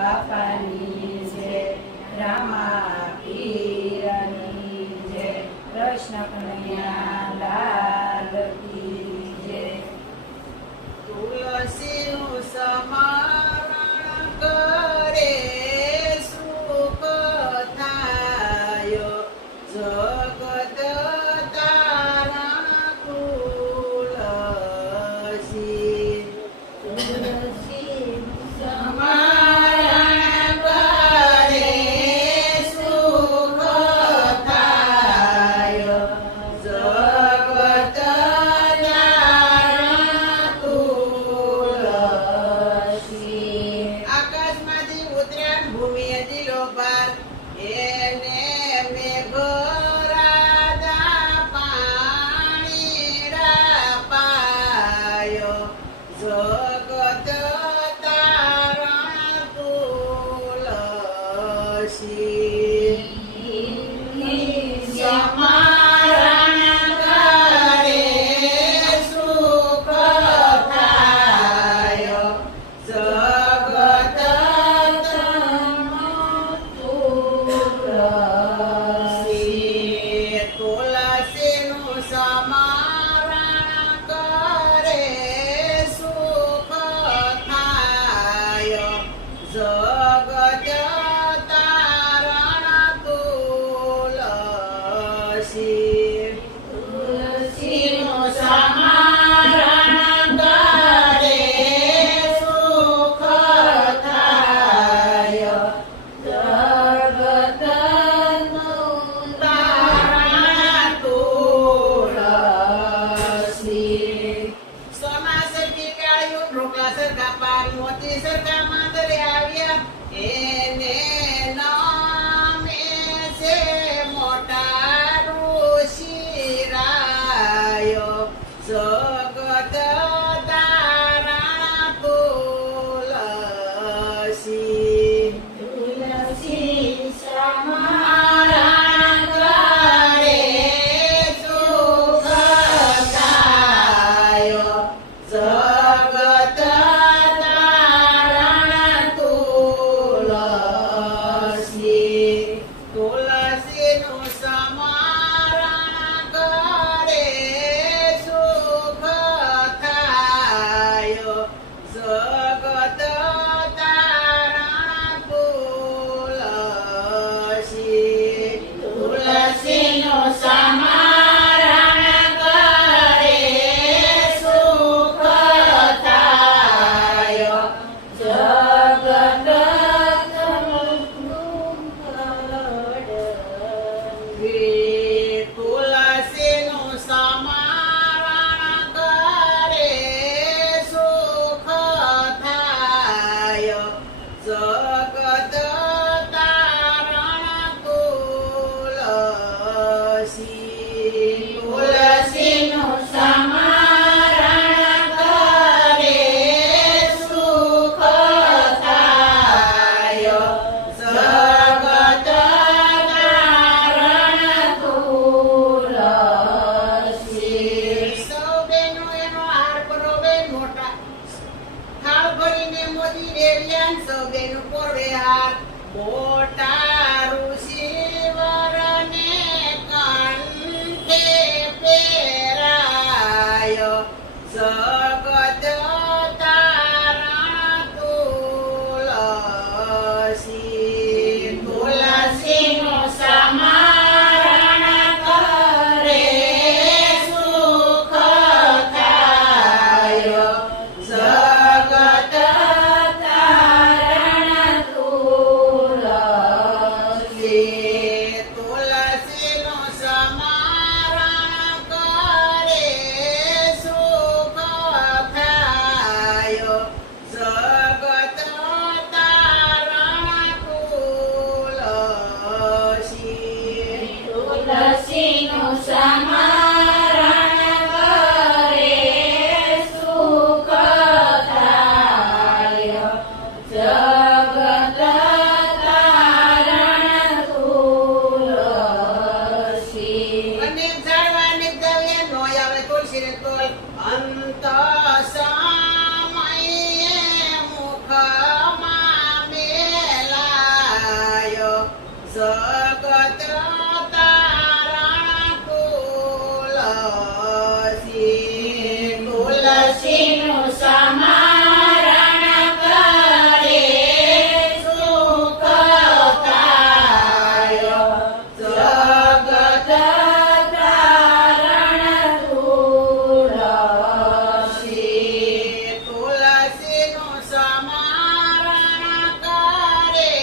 બાપાની જય, રામા પીરની જય, કૃષ્ણ કનૈયા લાલ કી જય. તુલસીનું સ્મરણ કરે સુખ થાય, જગત તારણ તુલસી. તુલસીનું સ્મરણ કરે સુખ થાય, જગત તારણ તુલસી. આકાશમાંથી ઉતર્યા ભૂમિએ દિલો પાર, એને મેઘરાજા પાણીડા પાયો, જગત તારણ તુલસી. સ્મરણ કરે સુખ થાય, જગત તુલસી. તુલસીનું સ્મરણ કરે સુખ થાય, જગત તારણ તુલસી. તુલસીનું સ્મરણ કરે સુખ થાય, જગત તારણ તુલસી. સોના સરખી કાળિયું, ઢોકળા સરખા પાન, મોતી સરખા માંદરે આવ્યા, એને નામે છે મોટા ઋષિરાયો, જગત તારણ તુલસી. તુલસી સ્મરણ કરે સુખ થાય, જગત તારણ તુલસી. તુલસીનું સ્મરણ કરે સુખ થાય, જગત તારણ તુલસી. તુલસીનું સ્મરણ કરે સુખ થાય, જગત તુલસીનું સ્મરણ કરે સુખ થાય, જગત તારણ તુલસી. તુલસીનું સ્મરણ કરે સુખ થાય, જગત તારણ તુલસી. સૌ બહેનો એનો હાર પરોવે મોટા, થાળ ભરીને મોદી રેડિયાન, સૌ બહેનો પોરવે હાર મોટા ઋષિવરને કંઠે પહેરાયો, જગત તારણ તુલસી. તુલસીનું સ્મરણ કરે સુખ થાય, જગત તારણ તુલસી. તુલસીનું સ્મરણ કરે સુખ થાય, જગત તારણ તુલસી. તુલસીનું સ્મરણ કરે સુખ થાય, જગત તારણ તુલસી. અનેક ઝાડવા અનેક દવ્યા નો આવે તુલસી ને તોલ, અંત સમયે મુખમાં જગત તારણ તુલસી તુલસીનું સમારણ કરે સુખ થાય. જગત તારણ તુલસી. તુલસીનું સમારણ કરે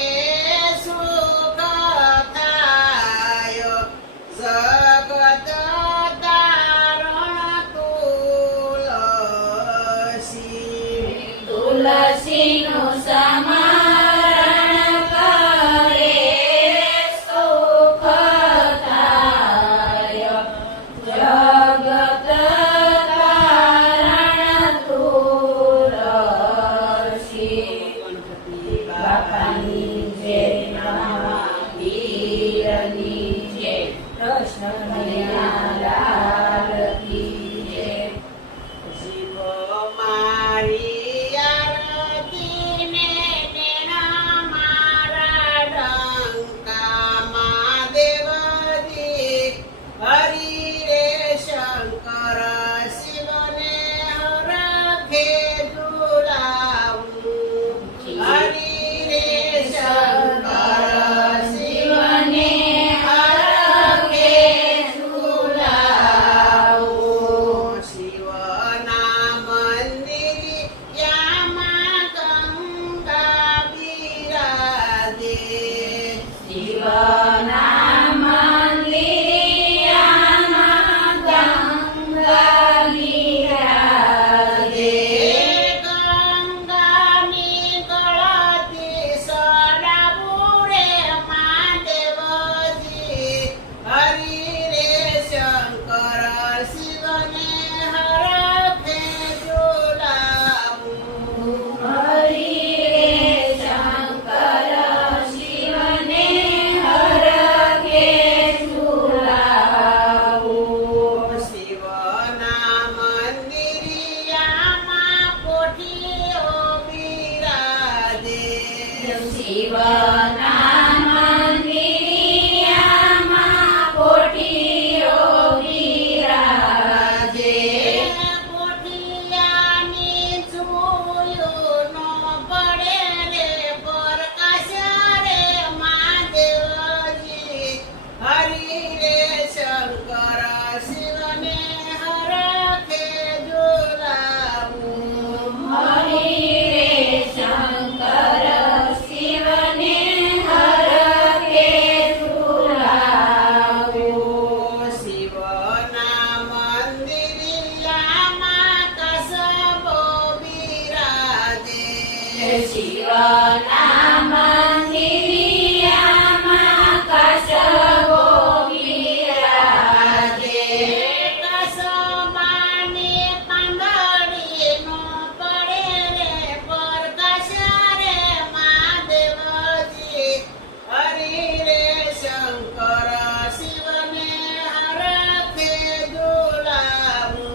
સુખ થાય. જગત તારણ તુલસી. તુલસીનું સમારણ કરે સુખ થાય. જગત તારણ તુલસી. બાપાની જય, મહાવીરની જય, કૃષ્ણ કનૈયા કી જય. શિવ મારી આરતીને નેણા મારા ડંકામાં દેવજી. હરિ રે શંકર શિવને હરખે ઝુલાવું. હરિ રે શંકર શિવને હરખે ઝુલાવું. શિવના મંદિરિયામાં ગંગા બિરાજે. શિવના મંદિરિયામાં ગંગા બિરાજે. ગંગાની ગળાથી સડાવું રે મહાદેવજી. હરિ રે શંકર શિવને હરખે ઝુલાવું. હરિ રે શંકર શિવને હરખે ઝુલાવું. શિવના મંદિરિયામાં કોઠીઓ બિરાજે. શિવના મંદિરિયામાં કોઠીઓ બિરાજે. કોઠિયાની જોયું નો પડે રે પ્રકાશ રે મહાદેવજી. હરિ રે શંકર શિવને હરખે ઝુલાવું. હરિ રે શંકર શિવને હરખે ઝુલાવું. શિવના મંદિરિયામાં કસબો બિરાજે. શિવના મંદિરિયામાં કસબો બિરાજે. કસબાની પાંદડીનો પડે રે પ્રકાશ રે મહાદેવજી. હરિ રે શંકર શિવને હરખે ઝુલાવું.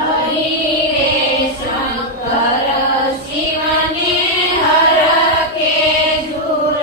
હરિ રે શંકર શિવને હરખે ઝુલાવું.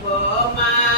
શિવમાં